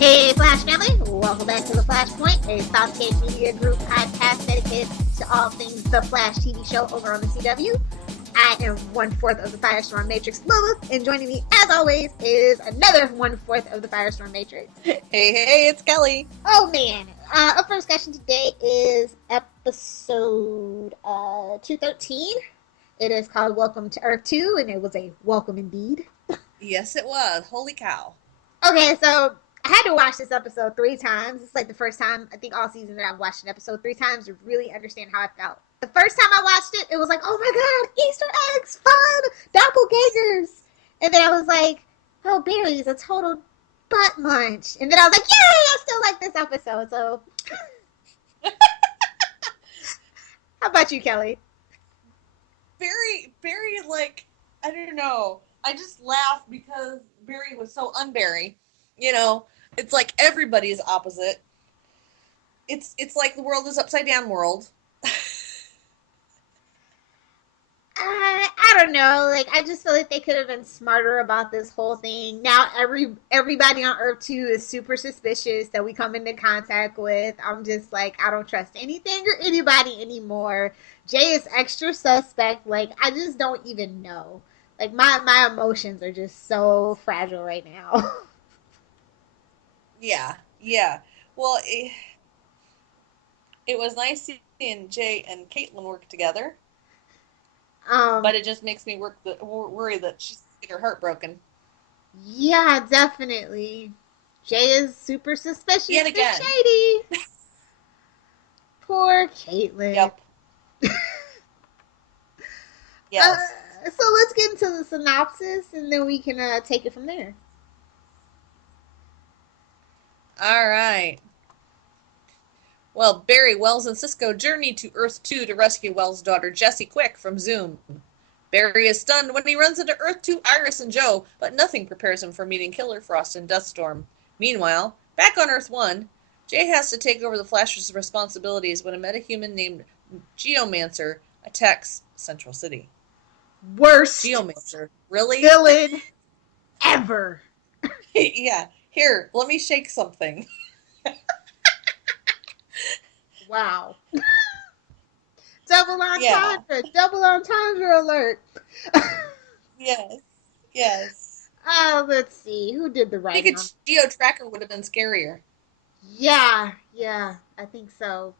Hey Flash family, welcome back to the Flashpoint, a Southgate Media Group podcast dedicated to all things the Flash TV show over on the CW. I am 1/4 of the Firestorm Matrix, Lilith, and joining me, as always, is another 1/4 of the Firestorm Matrix. Hey, it's Kelly. Oh man, our first discussion today is episode 213. It is called Welcome to Earth-2, and it was a welcome indeed. Yes, it was. Holy cow. Okay, so I had to watch this episode 3 times. It's like the first time, I think, all season that I've watched an episode 3 times to really understand how I felt. The first time I watched it, it was like, oh my god, Easter eggs, fun, doppelgangers. And then I was like, oh, Barry's a total butt munch. And then I was like, yay, I still like this episode. So, how about you, Kelly? Barry, like, I don't know. I just laugh because Barry was so un-Barry. You know, it's like everybody's opposite. It's like the world is upside down world. I don't know. Like, I just feel like they could have been smarter about this whole thing. Now, everybody on Earth-2 is super suspicious that we come into contact with. I'm just like, I don't trust anything or anybody anymore. Jay is extra suspect. Like, I just don't even know. Like, my emotions are just so fragile right now. Yeah. Well, it was nice seeing Jay and Caitlin work together. But it just makes me worry that she's going to get her heart broken. Yeah, definitely. Jay is super suspicious Yet again. and shady. Poor Caitlin. Yep. Yes. So let's get into the synopsis, and then we can take it from there. All right. Well, Barry, Wells, and Cisco journey to Earth-2 to rescue Wells' daughter Jessie Quick from Zoom. Barry is stunned when he runs into Earth-2 Iris and Joe, but nothing prepares him for meeting Killer Frost and Deathstorm. Meanwhile, back on Earth-1, Jay has to take over the Flash's responsibilities when a metahuman named Geomancer attacks Central City. Worst Geomancer? Really? villain ever. Yeah. Here, let me shake something. Wow. Double entendre alert. Yes. Let's see. Who did the I writing? think a Geo-tracker would have been scarier. Yeah, I think so.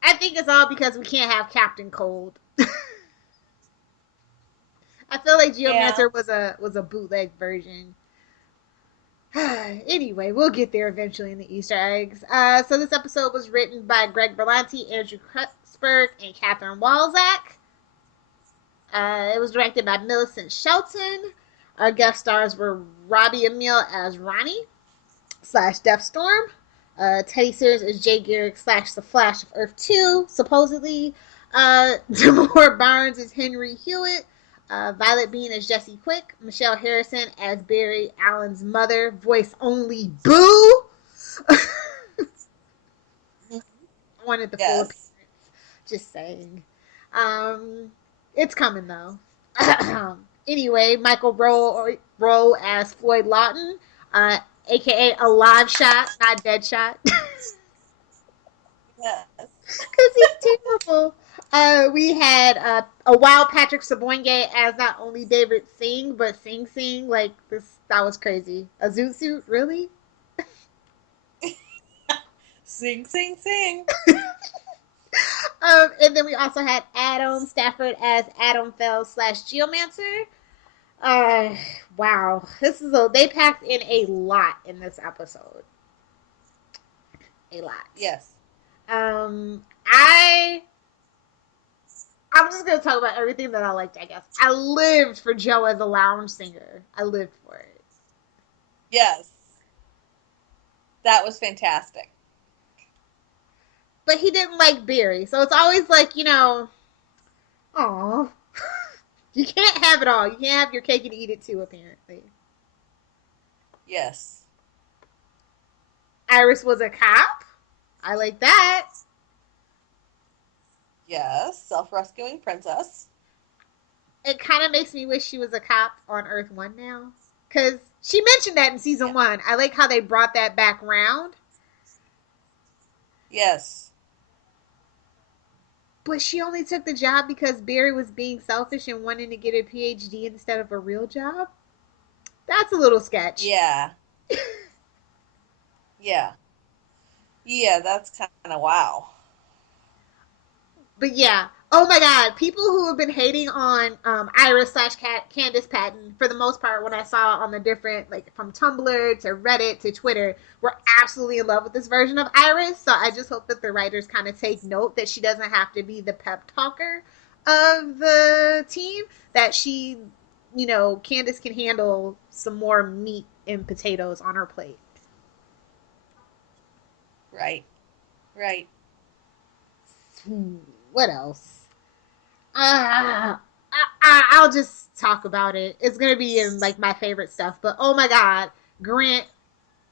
I think it's all because we can't have Captain Cold. I feel like Geomancer was a bootleg version. Anyway, we'll get there eventually in the Easter eggs. So this episode was written by Greg Berlanti, Andrew Kretzberg, and Catherine Walzak. It was directed by Millicent Shelton. Our guest stars were Robbie Amell as Ronnie / Deathstorm. Teddy Sears as Jay Garrick / the Flash of Earth-2, supposedly. Demore Barnes as Henry Hewitt. Violet Bean as Jessie Quick, Michelle Harrison as Barry Allen's mother, voice only Boo. Wanted the full appearance. Just saying. It's coming though. Anyway, Michael Rowe as Floyd Lawton, aka a live shot, not dead shot. Yes. Because he's terrible. We had a wild Patrick Saboinge as not only David Singh, but Sing. Like, that was crazy. A zoot suit? Really? Sing. And then we also had Adam Stafford as Adam Fell / Geomancer. Wow. They packed in a lot in this episode. A lot. Yes. I'm just going to talk about everything that I liked, I guess. I lived for Joe as a lounge singer. I lived for it. Yes. That was fantastic. But he didn't like Barry. So it's always like, aw. You can't have it all. You can't have your cake and eat it too, apparently. Yes. Iris was a cop. I like that. Yes, self-rescuing princess. It kind of makes me wish she was a cop on Earth-1 now. Because She mentioned that in season Yeah. 1. I like how they brought that back round. Yes. But she only took the job because Barry was being selfish and wanting to get a PhD instead of a real job. That's a little sketch. Yeah. Yeah. Yeah, that's kind of wow. But yeah, oh my god, people who have been hating on Iris slash Candace Patton, for the most part, when I saw on the different, like from Tumblr to Reddit to Twitter, were absolutely in love with this version of Iris. So I just hope that the writers kind of take note that she doesn't have to be the pep talker of the team, that she, Candace can handle some more meat and potatoes on her plate. Right. Right. What else? I'll just talk about it. It's gonna be in like my favorite stuff. But oh my god, Grant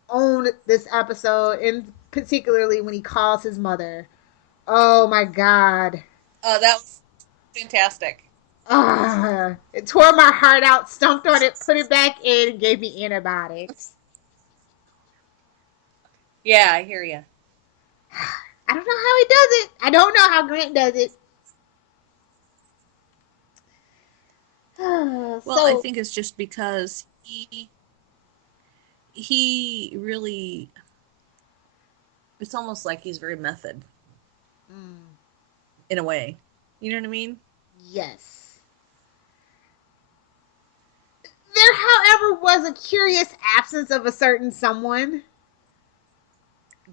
owned this episode, and particularly when he calls his mother. Oh my god. Oh, that was fantastic. It tore my heart out, stomped on it, put it back in, and gave me antibiotics. Yeah, I hear you. I don't know how he does it. I don't know how Grant does it. Well, I think it's just because he really, it's almost like he's very method in a way. You know what I mean? Yes. There, however, was a curious absence of a certain someone.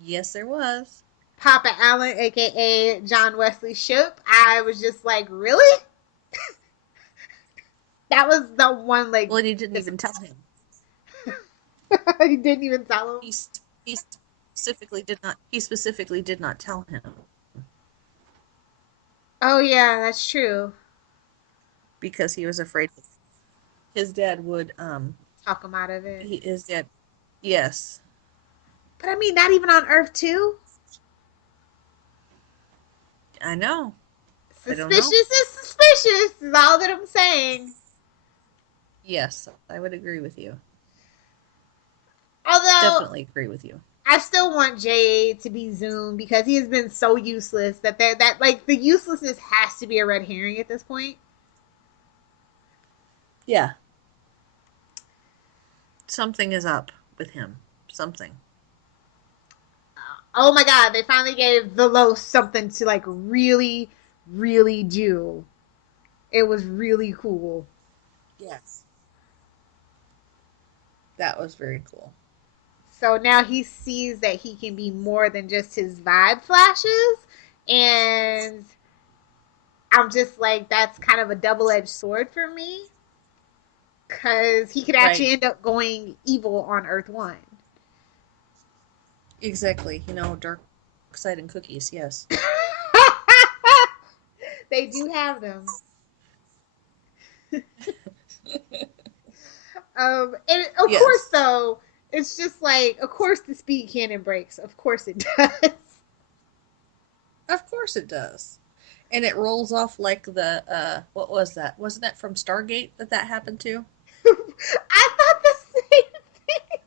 Yes, there was. Papa Allen, aka John Wesley Shipp. I was just like, really? That was the one, like. Well, he didn't even tell him. He didn't even tell him. He specifically did not. He specifically did not tell him. Oh yeah, that's true. Because he was afraid his dad would talk him out of it. His dad, yes. But I mean, not even on Earth-2. I know. Suspicious is suspicious. Is all that I'm saying. Yes, I would agree with you. Although, definitely agree with you. I still want Jay to be Zoom because he has been so useless that like the uselessness has to be a red herring at this point. Yeah. Something is up with him. Something. Oh my god, they finally gave the Los something to like really, really do. It was really cool. Yes. That was very cool. So now he sees that he can be more than just his vibe flashes. And I'm just like, that's kind of a double-edged sword for me. Because he could actually end up going evil on Earth-1. Exactly. Dark side and cookies, yes. They do have them. And of course, though, it's just like, of course the speed cannon breaks. Of course it does. Of course it does. And it rolls off like the, what was that? Wasn't that from Stargate that happened to? I thought the same thing.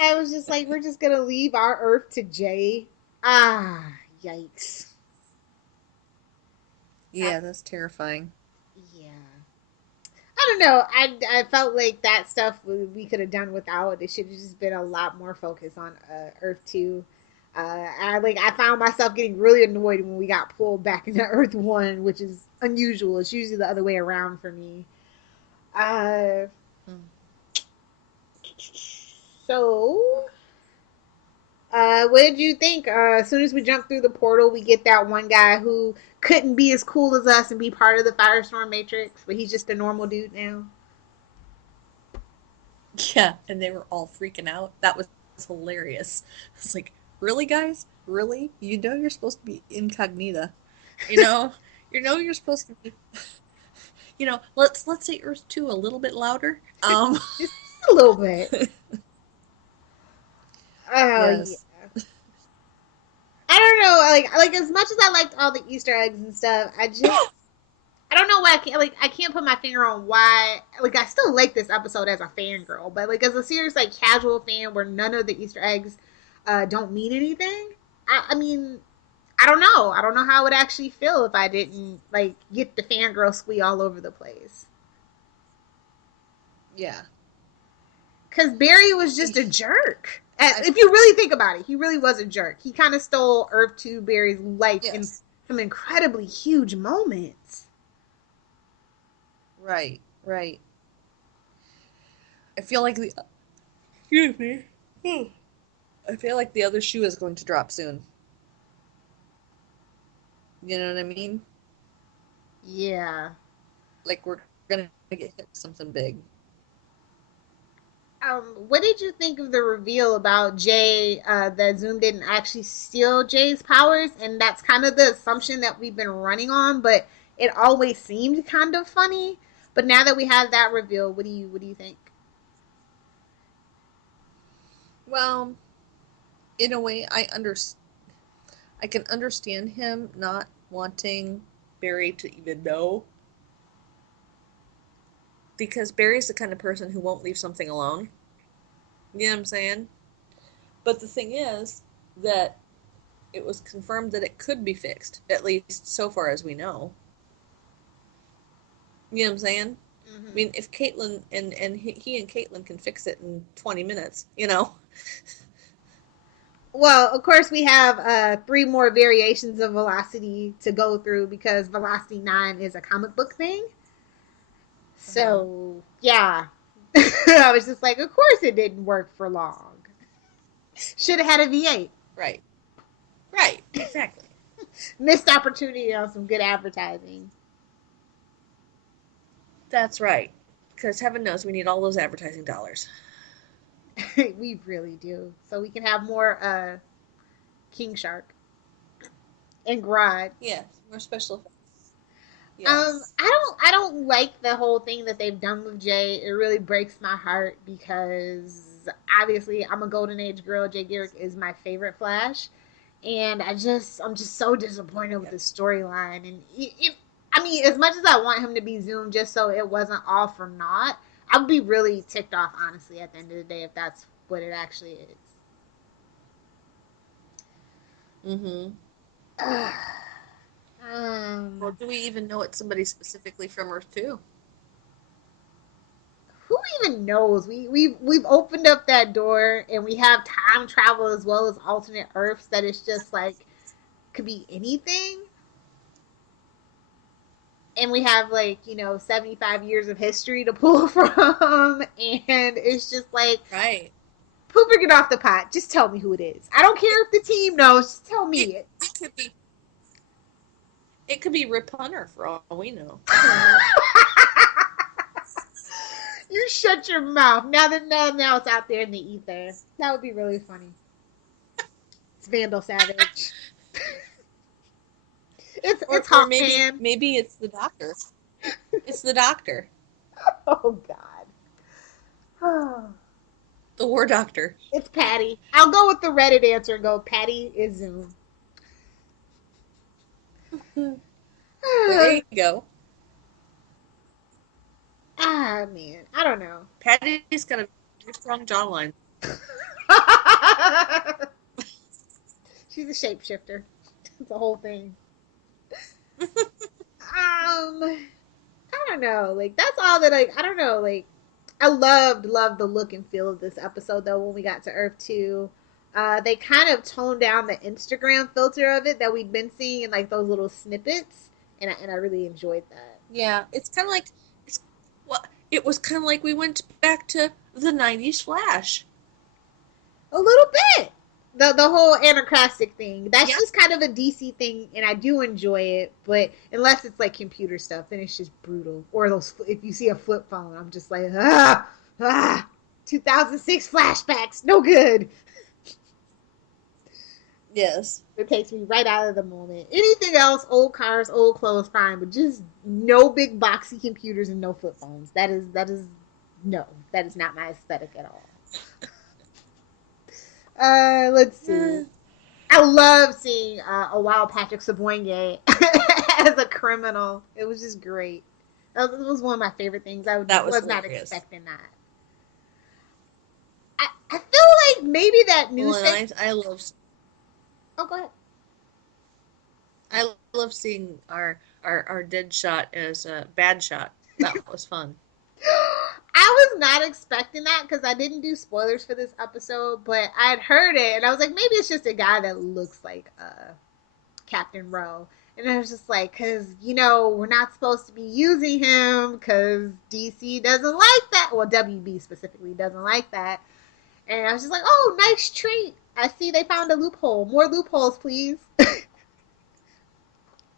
I was just like, we're just going to leave our Earth to Jay. Yikes. Yeah, that's terrifying. Yeah. I don't know. I felt like that stuff we could have done without. It should have just been a lot more focus on Earth-2. I found myself getting really annoyed when we got pulled back into Earth-1, which is unusual. It's usually the other way around for me. So, what did you think? As soon as we jump through the portal, we get that one guy who couldn't be as cool as us and be part of the Firestorm Matrix, but he's just a normal dude now. Yeah, and they were all freaking out. That was hilarious. It's like, really, guys? Really? You're supposed to be incognita. You're supposed to be. Let's say Earth-2 a little bit louder. Just a little bit. Yes. Yeah. I don't know. Like as much as I liked all the Easter eggs and stuff, I just I don't know why I can't put my finger on why. Like, I still like this episode as a fangirl, but like as a serious like casual fan where none of the Easter eggs don't mean anything. I mean, I don't know. I don't know how I would actually feel if I didn't like get the fangirl squee all over the place. Yeah. Because Barry was just a jerk. If you really think about it, he really was a jerk. He kind of stole Earth-2 Barry's life in some incredibly huge moments. Right. I feel like excuse me. I feel like the other shoe is going to drop soon. You know what I mean? Yeah. Like we're gonna get hit with something big. What did you think of the reveal about Jay, that Zoom didn't actually steal Jay's powers? And that's kind of the assumption that we've been running on, but it always seemed kind of funny. But now that we have that reveal, what do you think? Well, in a way, I can understand him not wanting Barry to even know. Because Barry's the kind of person who won't leave something alone. You know what I'm saying? But the thing is that it was confirmed that it could be fixed, at least so far as we know. You know what I'm saying? Mm-hmm. I mean, if Caitlin and he and Caitlin can fix it in 20 minutes, you know? Well, of course, we have 3 more variations of Velocity to go through because Velocity 9 is a comic book thing. So, yeah. I was just like, of course it didn't work for long. Should have had a V8. Right, exactly. Missed opportunity on some good advertising. That's right. Because heaven knows we need all those advertising dollars. We really do. So we can have more King Shark and Grodd. Yes, more special effects. Yes. I don't like the whole thing that they've done with Jay. It really breaks my heart because obviously I'm a Golden Age girl. Jay Garrick is my favorite Flash, and I'm just so disappointed with the storyline. And as much as I want him to be Zoom, just so it wasn't all for naught, I would be really ticked off, honestly, at the end of the day, if that's what it actually is. Mm-hmm. Well, do we even know it's somebody specifically from Earth-2? Who even knows? We've opened up that door, and we have time travel as well as alternate Earths that it's just like could be anything. And we have 75 years of history to pull from, and it's just like, right. Who bring it off the pot? Just tell me who it is. I don't care if the team knows. Just tell me it. It could be Rip Hunter for all we know. You shut your mouth. Now it's out there in the ether. That would be really funny. It's Vandal Savage. It's or maybe it's the Doctor. It's the Doctor. Oh God. The War Doctor. It's Patty. I'll go with the Reddit answer and go, Patty is Zoom. There you go. Man, I don't know. Patty's got a very strong jawline. She's a shapeshifter. It's a whole thing. I don't know. That's all that I don't know. I loved the look and feel of this episode though when we got to Earth-2. They kind of toned down the Instagram filter of it that we'd been seeing in those little snippets, and I really enjoyed that. Yeah, it's kind of like it was kind of like we went back to the 90s Flash. A little bit. The whole anachrastic thing. That's just kind of a DC thing, and I do enjoy it, but unless it's computer stuff, then it's just brutal. Or if you see a flip phone, I'm just like, 2006 flashbacks, no good. Yes. It takes me right out of the moment. Anything else, old cars, old clothes, fine, but just no big boxy computers and no flip phones. That is not my aesthetic at all. Let's see. I love seeing a wild Patrick Seboigny as a criminal. It was just great. That was one of my favorite things. That was not hilarious. expecting that. I feel like maybe that newspaper. Well, I love. Oh, go ahead. I love seeing our dead shot as a bad shot. That was fun. I was not expecting that because I didn't do spoilers for this episode, but I'd heard it and I was like, maybe it's just a guy that looks like Captain Rowe. And I was just like, because, we're not supposed to be using him because DC doesn't like that. Well, WB specifically doesn't like that. And I was just like, oh, nice treat. I see they found a loophole. More loopholes, please. Is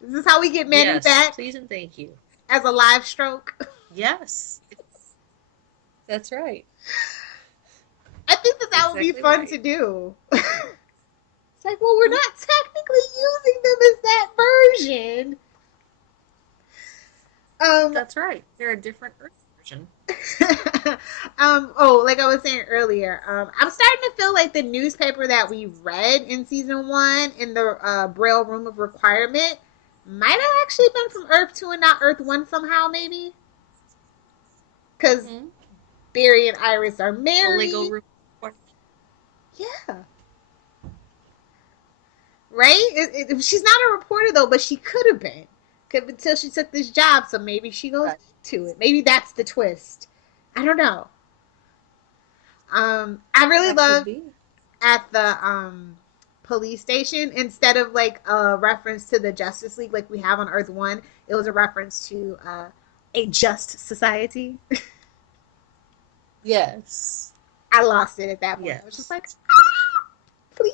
this how we get Manny back? Please and thank you. As a live stroke? Yes. That's right. I think that would be fun to do. It's like, well, we're not technically using them as that version. That's right. They're a different Earth version. Like I was saying earlier, I'm starting to feel like the newspaper that we read in season 1 in the Braille Room of Requirement might have actually been from Earth-2 and not Earth-1 somehow, maybe. Because Barry and Iris are married. The legal report. Yeah. Right? She's not a reporter, though, but she could have been. Until she took this job, so maybe she goes to it. Maybe that's the twist. I don't know. I really love at the police station, instead of like a reference to the Justice League like we have on Earth 1, it was a reference to a just society. Yes. I lost it at that point. Yes. I was just like, please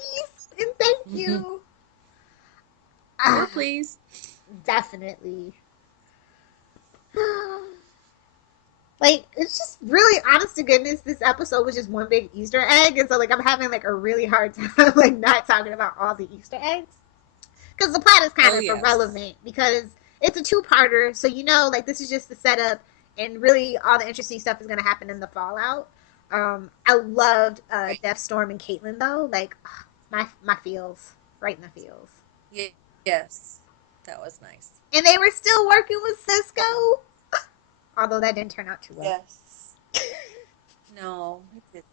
and thank you. More please. Definitely. Like, it's just really, honest to goodness, this episode was just one big Easter egg, and so, like, I'm having, like, a really hard time, like, not talking about all the Easter eggs. Because the plot is kind of irrelevant, because it's a two-parter, so like, this is just the setup, and really all the interesting stuff is going to happen in the fallout. I loved Deathstorm and Caitlin, though. Like, my feels. Right in the feels. Yes. That was nice. And they were still working with Cisco. Although that didn't turn out too well. Yes. No, it didn't.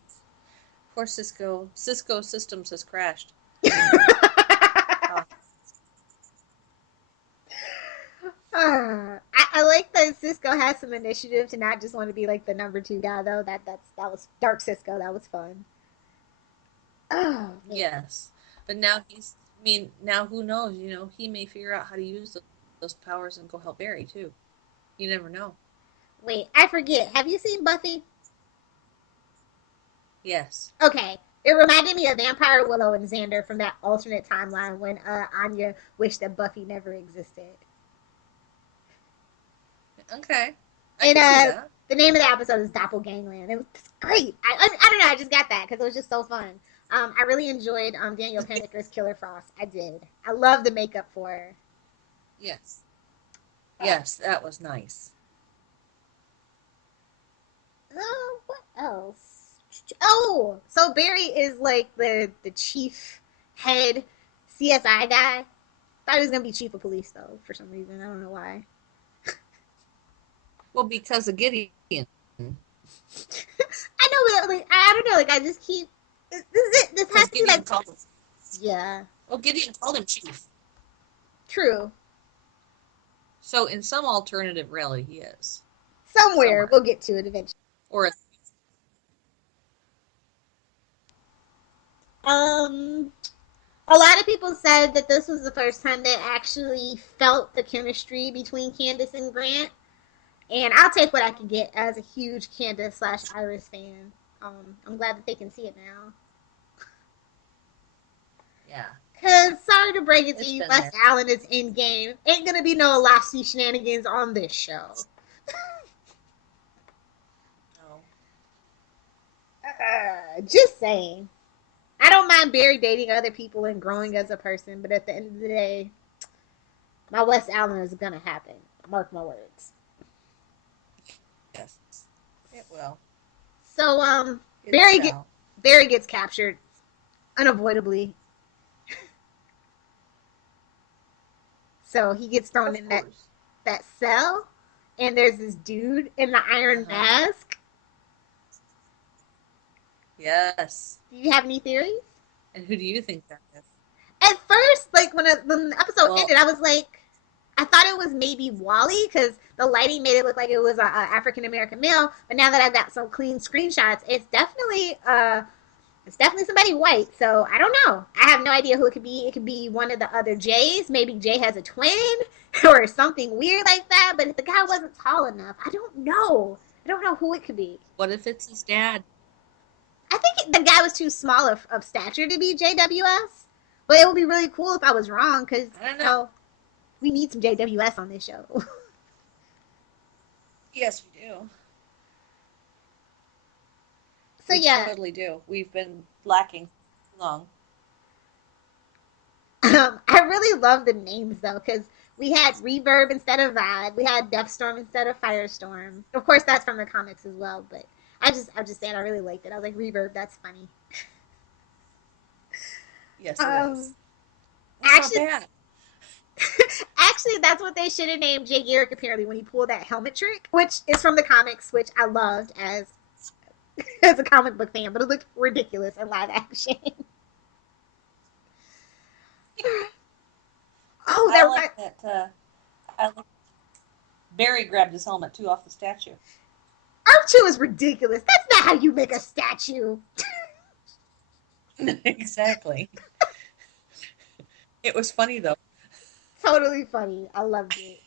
Poor Cisco. Cisco Systems has crashed. I like that Cisco has some initiative to not just want to be like the number 2 guy, though. That was Dark Cisco. That was fun. Oh, man. Yes. But now now who knows? He may figure out how to use those powers and go help Barry, too. You never know. Wait, I forget. Have you seen Buffy? Yes. Okay. It reminded me of Vampire Willow and Xander from that alternate timeline when Anya wished that Buffy never existed. Okay. And the name of the episode is Doppelgangland. It was great. I don't know. I just got that because it was just so fun. I really enjoyed Danielle Panicker's Killer Frost. I did. I love the makeup for her. Yes. Yes, that was nice. What else? Oh, so Barry is like the chief head CSI guy. Thought he was gonna be chief of police though, for some reason. I don't know why. Well, because of Gideon. I know, but like I don't know. Like I just keep. This has to be like. Yeah. Well, Gideon called him chief. True. So in some alternative reality, he is. Somewhere. We'll get to it eventually. Or a lot of people said that this was the first time they actually felt the chemistry between Candace and Grant. And I'll take what I can get as a huge Candace/Iris fan. I'm glad that they can see it now. Yeah. Because, sorry to break it to you, Wes Allen is in game. Ain't gonna be no Lassie shenanigans on this show. No. Just saying. I don't mind Barry dating other people and growing as a person, but at the end of the day, my Wes Allen is gonna happen. Mark my words. Yes, it will. So, Barry gets captured unavoidably. So he gets thrown Of in course. that cell, and there's this dude in the iron mask. Yes. Do you have any theories? And who do you think that is? At first, like when the episode Well, ended, I was like, I thought it was maybe Wally because the lighting made it look like it was a African American male. But now that I've got some clean screenshots, it's definitely somebody white. So I don't know. I have no idea who it could be. It could be one of the other Jays. Maybe Jay has a twin or something weird like that. But if the guy wasn't tall enough, I don't know. I don't know who it could be. what if it's his dad? I think the guy was too small of stature to be JWS. But it would be really cool if I was wrong because, I don't you know. know, we need some JWS on this show. Yes, we do. So We yeah, totally do. We've been lacking too long. I really love the names though because we had Reverb instead of Vibe, we had Deathstorm instead of Firestorm. Of course, that's from the comics as well, but I'm just saying I really liked it. I was like Reverb, that's funny. Yes, it Um, is. It's actually, not bad. actually, that's what they should have named Jay Garrick apparently when he pulled that helmet trick, which is from the comics, which I loved as as a comic book fan, but it looked ridiculous in live action. Oh, I that like that. I like Barry grabbed his helmet too off the statue. Earth-2 is ridiculous. That's not how you make a statue. Exactly. It was funny though. Totally funny. I loved it.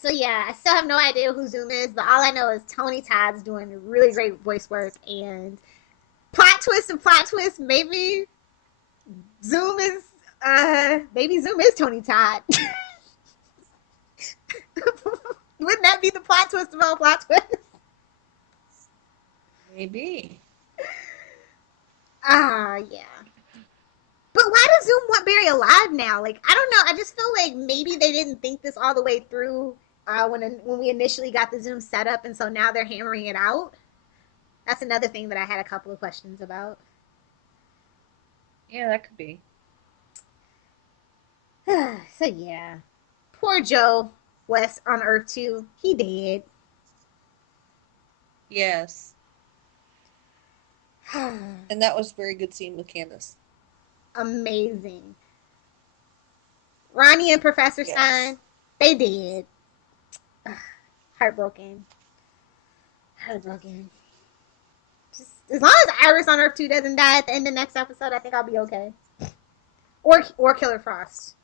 So yeah, I still have no idea who Zoom is, but all I know is Tony Todd's doing really great voice work and plot twist and plot twist. Zoom is maybe Zoom is Tony Todd. Wouldn't that be the plot twist of all plot twists? Maybe. Yeah. But why does Zoom want Barry alive now? Like, I don't know. I just feel like maybe they didn't think this all the way through when we initially got the Zoom set up, and so now they're hammering it out. That's another thing that I had a couple of questions about. Yeah, that could be. So yeah, poor Joe West on Earth-2. He dead. Yes. And that was a very good scene with Candace. Amazing. Ronnie and Professor Stein, they did. Heartbroken. Just as long as Iris on Earth-2 doesn't die at the end of the next episode, I think I'll be okay. Or Killer Frost.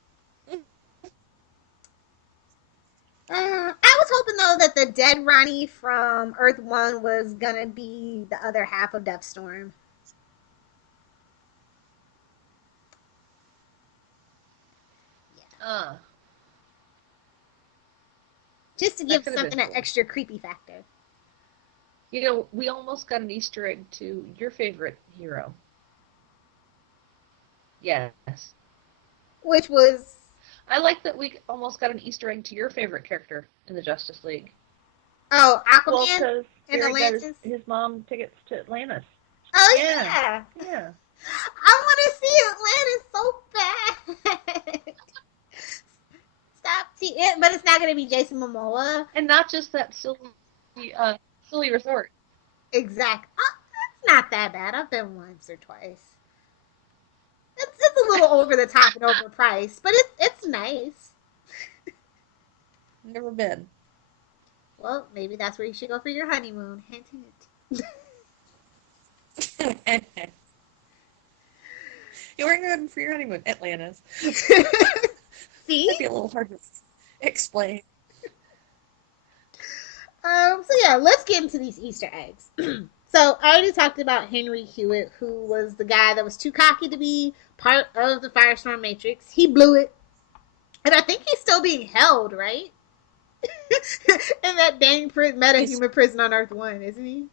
I was hoping though that the dead Ronnie from Earth-1 was gonna be the other half of Deathstorm. Just to give something an extra creepy factor. You know, we almost got an Easter egg to your favorite hero. Yes. Which was... I like that we almost got an Easter egg to your favorite character in the Justice League. Oh, Aquaman well, because and Atlantis? got his mom tickets to Atlantis. Oh, yeah. I want to see Atlantis so bad. Stop. See it, but it's not going to be Jason Momoa. And not just that silly resort. Exactly. It's not that bad. I've been once or twice. It's a little over the top and overpriced, but it's nice. Never been. Well, maybe that's where you should go for your honeymoon. Hint, hint. You were going for your honeymoon, Atlantis. See? It'd be a little hard to explain. So yeah, let's get into these Easter eggs. So I already talked about Henry Hewitt, who was the guy that was too cocky to be part of the Firestorm Matrix. He blew it. And I think he's still being held, right? In that dang meta-human prison on Earth-1, isn't he?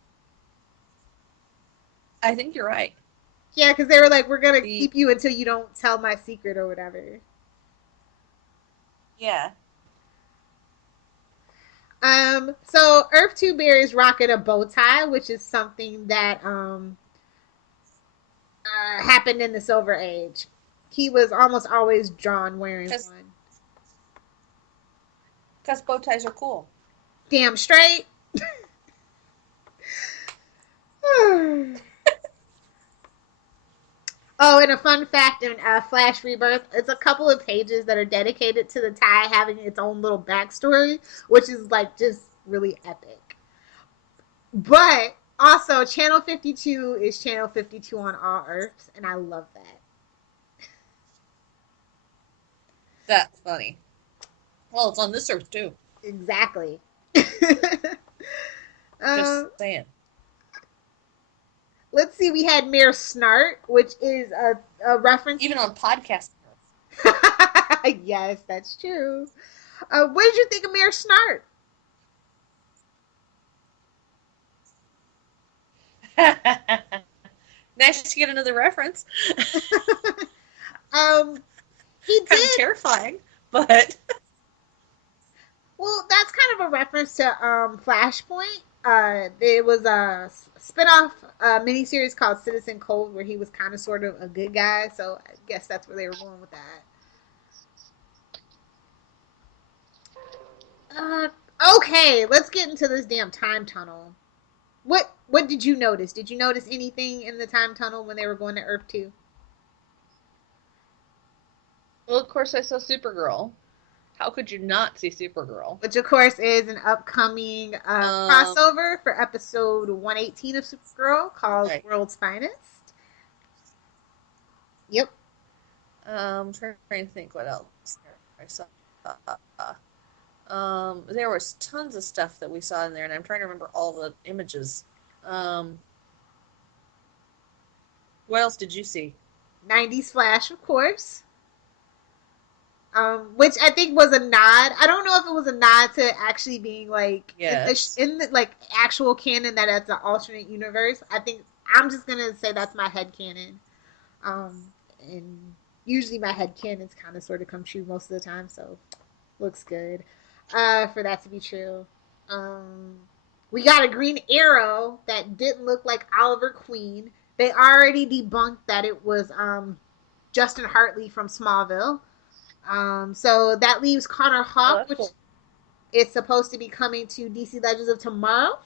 I think you're right. Yeah, because they were like, we're going to keep you until you don't tell my secret or whatever. Yeah. So Earth-2 Bear is rocking a bow tie, which is something that happened in the Silver Age. he was almost always drawn wearing one. Because bow ties are cool. Damn straight. Oh, and a fun fact in Flash Rebirth, it's a couple of pages that are dedicated to the tie having its own little backstory, which is like just really epic. But also, Channel 52 is Channel 52 on all Earths, and I love that. That's funny. Well, it's on this Earth too. Exactly. Just saying. Let's see, we had Mayor Snart, which is a reference. Even on podcast. Yes, that's true. What did you think of Mayor Snart? Nice to get another reference. He did. Kind of terrifying, but Well, that's kind of a reference to Flashpoint. There was a spinoff miniseries called Citizen Code where he was kind of sort of a good guy. So I guess that's where they were going with that. Okay, let's get into this damn time tunnel. What did you notice? Did you notice anything in the time tunnel when they were going to Earth-2? Well, of course I saw Supergirl. How could you not see Supergirl? Which, of course, is an upcoming crossover for episode 118 of Supergirl called World's Finest. Yep. I'm trying to think what else I saw. There was tons of stuff that we saw in there, and I'm trying to remember all the images. What else did you see? 90s Flash, of course. Which I think was a nod. I don't know if it was a nod to actually being like in the like actual canon that it's an alternate universe. I think I'm just gonna say that's my headcanon. And usually my headcanons kind of sort of come true most of the time, so looks good for that to be true. We got a Green Arrow that didn't look like Oliver Queen. They already debunked that it was Justin Hartley from Smallville. So that leaves Connor Hawke, which is supposed to be coming to DC Legends of Tomorrow.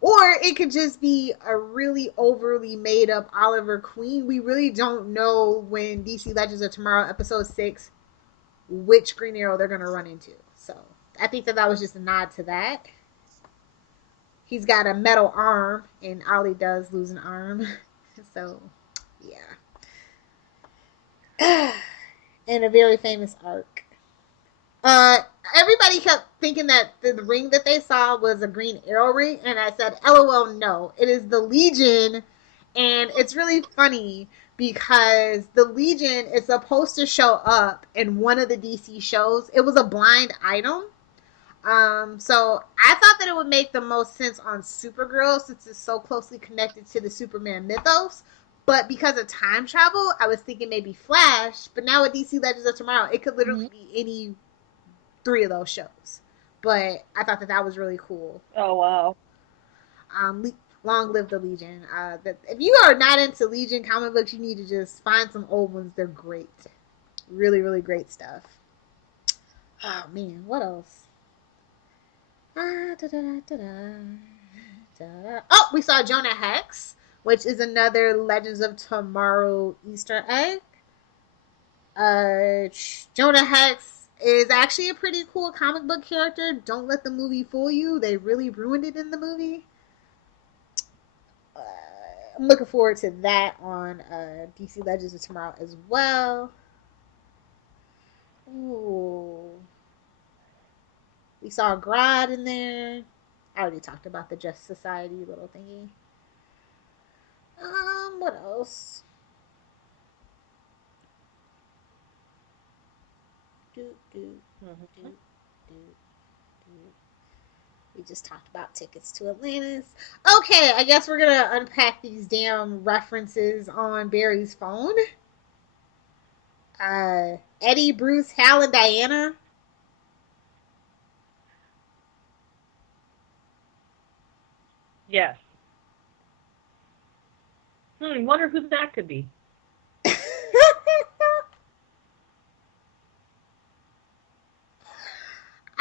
Or it could just be a really overly made up Oliver Queen. We really don't know when DC Legends of Tomorrow episode 6 which Green Arrow they're going to run into. So I think that was just a nod to that. He's got a metal arm, and Ollie does lose an arm. So, yeah. And a very famous arc. Everybody kept thinking that the ring that they saw was a Green Arrow ring, and I said, LOL, no. It is the Legion, and it's really funny because the Legion is supposed to show up in one of the DC shows. It was a blind item. So I thought that it would make the most sense on Supergirl since it's so closely connected to the Superman mythos. But because of time travel, I was thinking maybe Flash. But now with DC Legends of Tomorrow, it could literally be any 3 of those shows. But I thought that was really cool. Oh, wow. Long live the Legion. If you are not into Legion comic books, you need to just find some old ones. They're great. Really, really great stuff. Oh, man. What else? Oh, we saw Jonah Hex, which is another Legends of Tomorrow Easter egg. Jonah Hex is actually a pretty cool comic book character. Don't let the movie fool you. They really ruined it in the movie. I'm looking forward to that on DC Legends of Tomorrow as well. Ooh. We saw Grodd in there. I already talked about the Just Society little thingy. What else? We just talked about tickets to Atlantis. Okay, I guess we're gonna unpack these damn references on Barry's phone. Eddie, Bruce, Hal, and Diana. Yes. Wonder who that could be.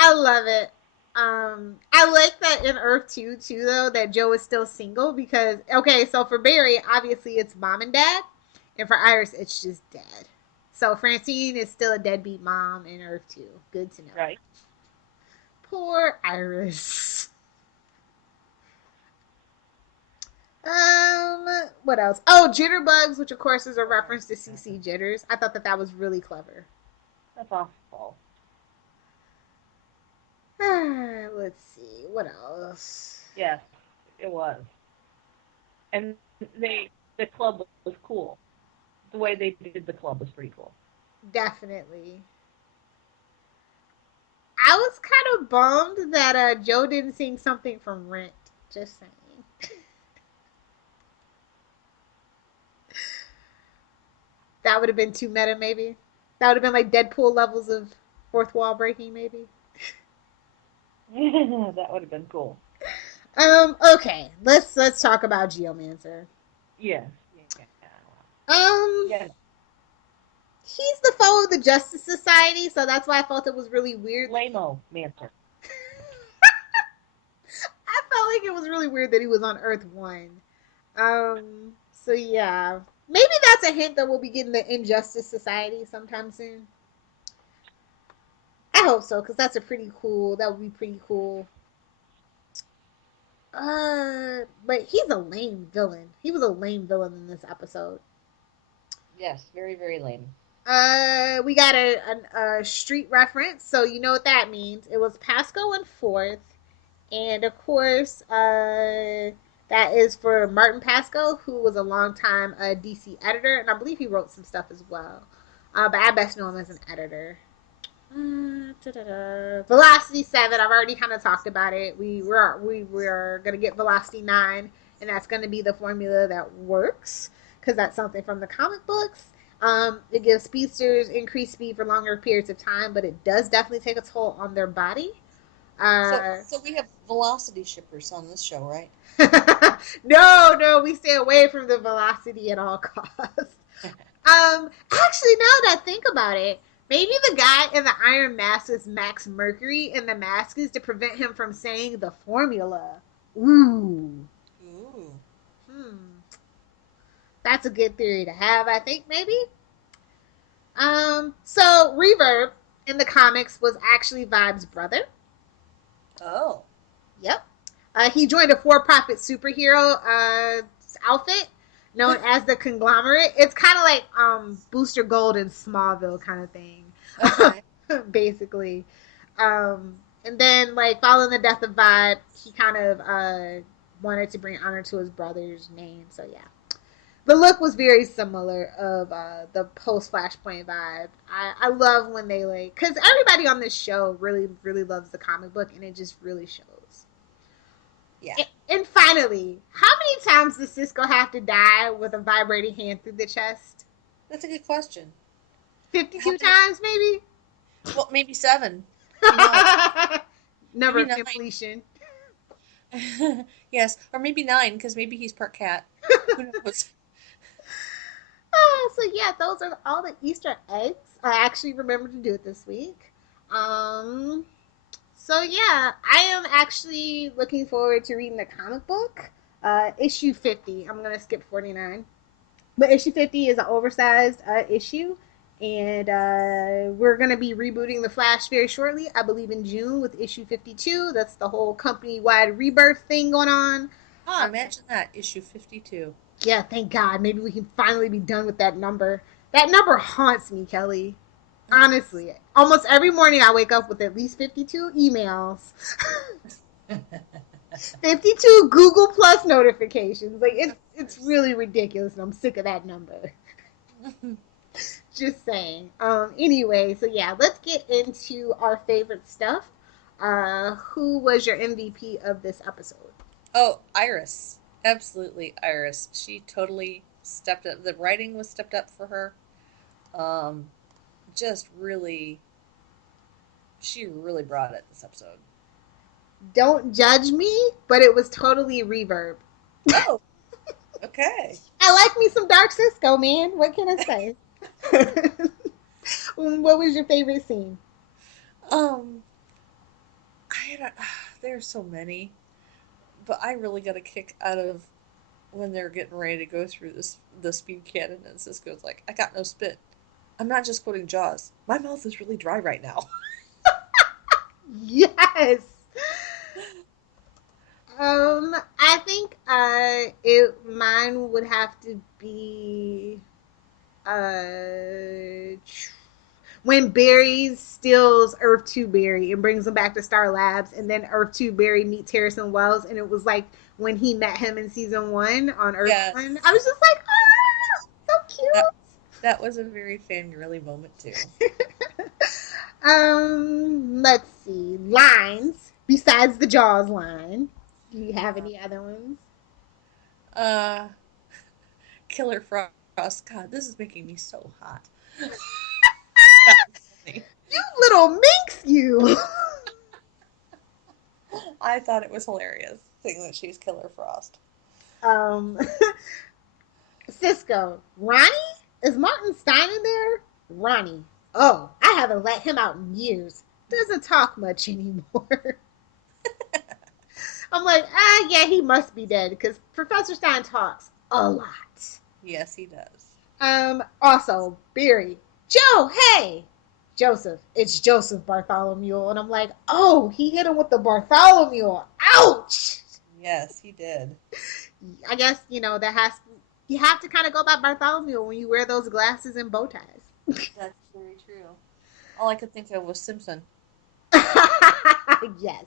I love it. I like that in Earth-2 too, though, that Joe is still single because, okay, so for Barry, obviously it's mom and dad, and for Iris, it's just dad. So Francine is still a deadbeat mom in Earth-2. Good to know. Right. Poor Iris. What else? Oh, Jitterbugs, which of course is a reference to CC Jitters. I thought that was really clever. That's awful. Let's see, what else? Yes, it was. And the club was cool. The way they did the club was pretty cool. Definitely. I was kind of bummed that Joe didn't sing something from Rent. Just saying. That would have been too meta, maybe. That would have been like Deadpool levels of fourth wall breaking, maybe. That would have been cool. Okay. Let's talk about Geomancer. Yes. Yeah. He's the foe of the Justice Society, so that's why I felt it was really weird. Lame-o Mancer. I felt like it was really weird that he was on Earth-1. So yeah. Maybe that's a hint that we'll be getting the Injustice Society sometime soon. I hope so, because that would be pretty cool. But he's a lame villain. He was a lame villain in this episode. Yes, very, very lame. We got a street reference, so you know what that means. It was Pasco and Fourth, and of course, that is for Martin Pasco, who was a longtime DC editor, and I believe he wrote some stuff as well. But I best know him as an editor. Velocity 7, I've already kind of talked about it. We were going to get Velocity 9, and that's going to be the formula that works, because that's something from the comic books. It gives speedsters increased speed for longer periods of time, but it does definitely take a toll on their body. So we have velocity shippers on this show, right? No, we stay away from the velocity at all costs. Actually, now that I think about it, maybe the guy in the Iron Mask is Max Mercury, and the mask is to prevent him from saying the formula. Ooh. That's a good theory to have, I think, maybe. So Reverb in the comics was actually Vibe's brother. Oh. Yep. He joined a for-profit superhero outfit known as the Conglomerate. It's kind of like Booster Gold in Smallville kind of thing. Okay. Basically. And then, like, following the death of Vibe, he kind of wanted to bring honor to his brother's name. So, yeah. The look was very similar of the post-Flashpoint vibe. I love when they, like... Because everybody on this show really, really loves the comic book, and it just really shows. Yeah. And finally, how many times does Cisco have to die with a vibrating hand through the chest? That's a good question. 52 times, maybe? Well, maybe 7. Number of maybe completion. Yes, or maybe 9, because maybe he's part cat. Who knows? So yeah, those are all the Easter eggs. I actually remembered to do it this week. So yeah, I am actually looking forward to reading the comic book. Issue 50. I'm going to skip 49. But issue 50 is an oversized issue. And we're going to be rebooting The Flash very shortly. I believe in June with issue 52. That's the whole company-wide rebirth thing going on. Oh, imagine that, issue 52. Yeah, thank God. Maybe we can finally be done with that number. That number haunts me, Kelly. Honestly. Almost every morning I wake up with at least 52 emails. 52 Google Plus notifications. Like, it's really ridiculous, and I'm sick of that number. Just saying. Anyway, so yeah, let's get into our favorite stuff. Who was your MVP of this episode? Oh, Iris. Absolutely, Iris. She totally stepped up. The writing was stepped up for her. She really brought it this episode. Don't judge me, but it was totally Reverb. Oh. Okay. I like me some Dark Cisco, man. What can I say? What was your favorite scene? Um, I don't, there's so many, but I really got a kick out of when they're getting ready to go through the speed cannon, and Cisco's like, "I got no spit. I'm not just quoting Jaws. My mouth is really dry right now." Yes. I think it mine would have to be uh when Barry steals Earth-2 Barry and brings him back to Star Labs, and then Earth-2 Barry meets Harrison Wells, and it was like when he met him in season 1 on Earth-1. Yes, I was just like, ah, so that cute. that was a very fangirly moment too. Let's see. Lines besides the Jaws line. Do you have any other ones? Uh, Killer Frost. God, this is making me so hot. That was funny. You little minx, you. I thought it was hilarious, thinking that she's Killer Frost. um, Cisco. Ronnie? Is Martin Stein in there? Ronnie. Oh, I haven't let him out in years. Doesn't talk much anymore. I'm like, yeah, he must be dead because Professor Stein talks a lot. Yes, he does. Also, Barry. Joe, hey! Joseph. It's Joseph Bartholomew. And I'm like, oh, he hit him with the Bartholomew. Ouch! Yes, he did. I guess, you have to kind of go by Bartholomew when you wear those glasses and bow ties. That's very true. All I could think of was Simpson. Yes.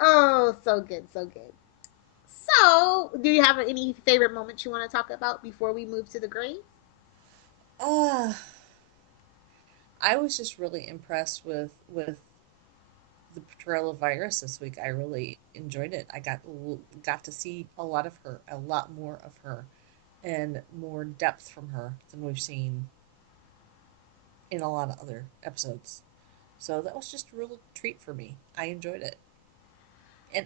Oh, so good, so good. So, do you have any favorite moments you want to talk about before we move to the grave? Uh, I was just really impressed with the portrayal of Virus this week. I really enjoyed it. I got to see a lot of her, a lot more of her, and more depth from her than we've seen in a lot of other episodes. So that was just a real treat for me. I enjoyed it.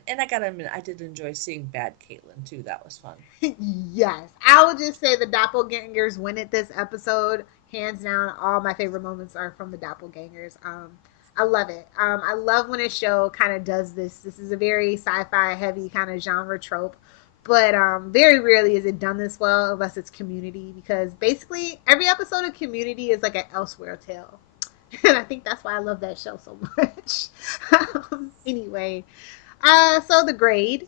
And I gotta admit, I did enjoy seeing Bad Caitlin too. That was fun. Yes. I would just say the doppelgangers win it this episode. Hands down, all my favorite moments are from the doppelgangers. I love it. I love when a show kind of does this. This is a very sci-fi heavy kind of genre trope, but very rarely is it done this well unless it's Community, because basically every episode of Community is like an elsewhere tale. And I think that's why I love that show so much. Anyway, so the grade.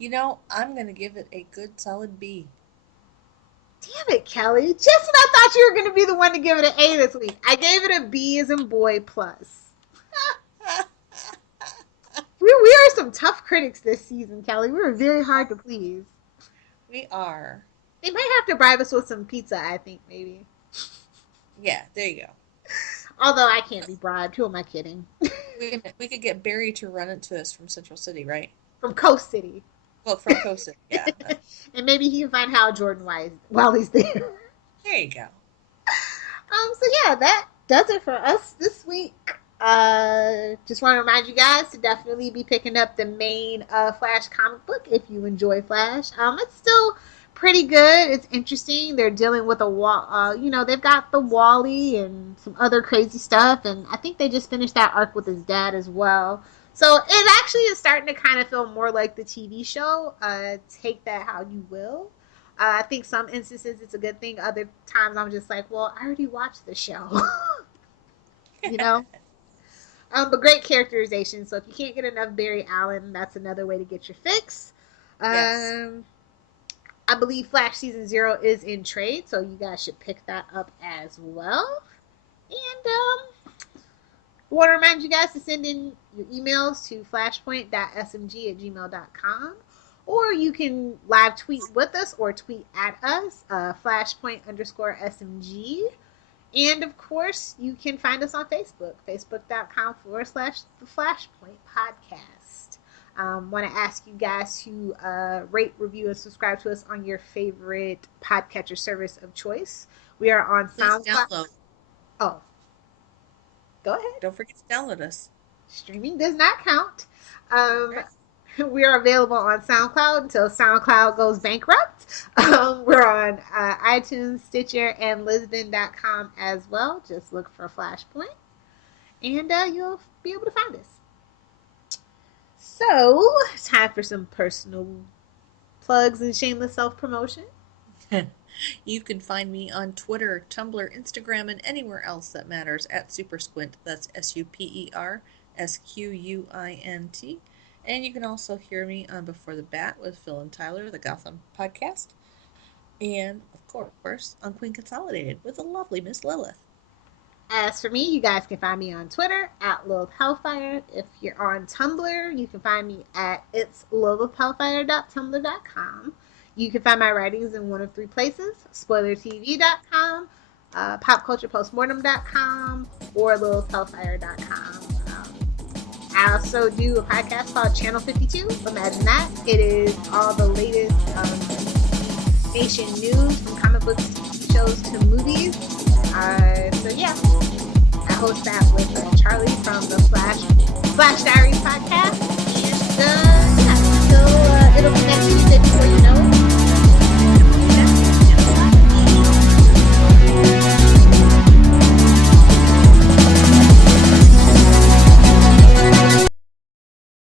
I'm gonna give it a good solid B. Damn it, Kelly. Just when I thought you were going to be the one to give it an A this week. I gave it a B as in boy plus. We are some tough critics this season, Kelly. We were very hard to please. We are. They might have to bribe us with some pizza, I think, maybe. Yeah, there you go. Although I can't be bribed. Who am I kidding? We could get Barry to run it to us from Central City, right? From Coast City. Well, from Coast City, yeah. And maybe he can find Hal Jordan while he's there. There you go. So yeah, that does it for us this week. Just want to remind you guys to definitely be picking up the main Flash comic book if you enjoy Flash. It's still pretty good. It's interesting. They're dealing with a wall. They've got the Wally and some other crazy stuff, and I think they just finished that arc with his dad as well. So it actually is starting to kind of feel more like the TV show. Take that how you will. I think some instances it's a good thing. Other times I'm just like, well, I already watched the show. you know? But great characterization. So if you can't get enough Barry Allen, that's another way to get your fix. Yes. I believe Flash Season 0 is in trade, so you guys should pick that up as well. And I want to remind you guys to send in your emails to flashpoint.smg@gmail.com, or you can live tweet with us or tweet at us, flashpoint_smg. And of course, you can find us on Facebook, facebook.com/the Flashpoint Podcast. Want to ask you guys to rate, review, and subscribe to us on your favorite podcatcher service of choice. We are on SoundCloud. Oh, go ahead. Don't forget to download us. Streaming does not count. We are available on SoundCloud until SoundCloud goes bankrupt. We're on iTunes, Stitcher, and Lisbon.com as well. Just look for Flashpoint, and you'll be able to find us. So, time for some personal plugs and shameless self-promotion. You can find me on Twitter, Tumblr, Instagram, and anywhere else that matters at SuperSquint. That's SuperSquint. And you can also hear me on Before the Bat with Phil and Tyler, the Gotham podcast. And, of course, on Queen Consolidated with the lovely Miss Lilith. As for me, you guys can find me on Twitter at Lilith Hellfire. If you're on Tumblr, you can find me at itslilithhellfire.tumblr.com. You can find my writings in one of three places: spoilertv.com, popculturepostmortem.com, or lilithhellfire.com. I also do a podcast called Channel 52. Imagine that. It is all the latest nation news, from comic books, TV shows to movies. So yeah, I host that with Charlie from the Flash Diaries podcast.